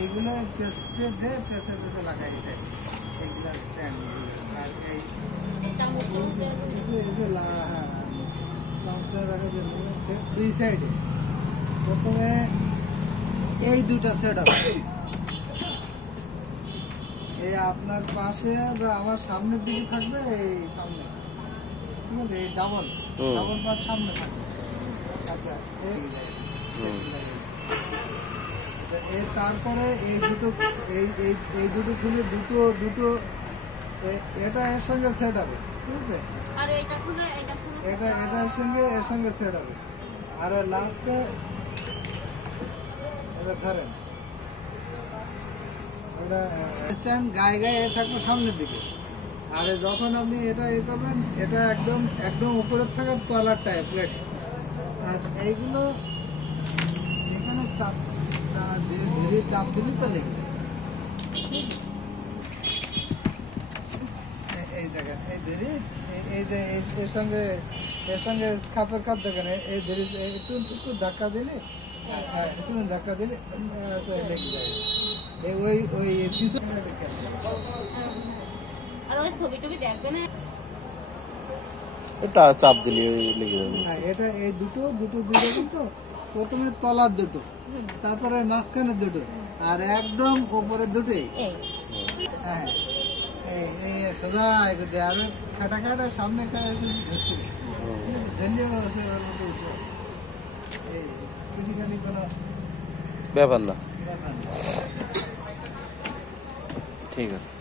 এইগুলো পেঁচে দিয়ে পেঁচে লাগাই দেয় এইগুলা স্ট্যান্ড। আর এই রাখার জন্য দুই সাইডে প্রথমে এই দুটা সেট হবে, এই আপনার পাশে বা আমার সামনের দিকে থাকবে, এই সামনে, ঠিক আছে, এই ডাবল পার্ট সামনে থাকবে। আচ্ছা, তারপরে এই দুটো এই দুটো খুলে দুটো এটা এর সঙ্গে সেট হবে, ঠিক আছে, এটা এর সঙ্গে সেট হবে। আর লাস্টে এটা ধরেন, এটা স্ট্যান্ড গায়ে থাকবে সামনের দিকে। আর যখন আপনি এটা করবেন, এটা একদম উপরের থাকার তলারটায় প্লেট। আর এইগুলো এখানে চাপ দিলে তো লেগে, এই দেখেন, এই ধরি, এই যে এর সঙ্গে খাপের খাপ দেখেন, এই ধরি একটু ধাক্কা দিলে, একটু ধাক্কা দিলে লেগে যায়। ওই পিছনে এটা চাপ দিলে লেগে যাবে। এটা এই দুটো তো প্রথমে তলার দুটো, তারপরে মাঝখানের দুটো, আর একদম উপরের দুটোই। হ্যাঁ, এই সোজা আর খাটা সামনে ধরলেও কোনো ব্যাপার না। ব্যাপার না। ঠিক আছে।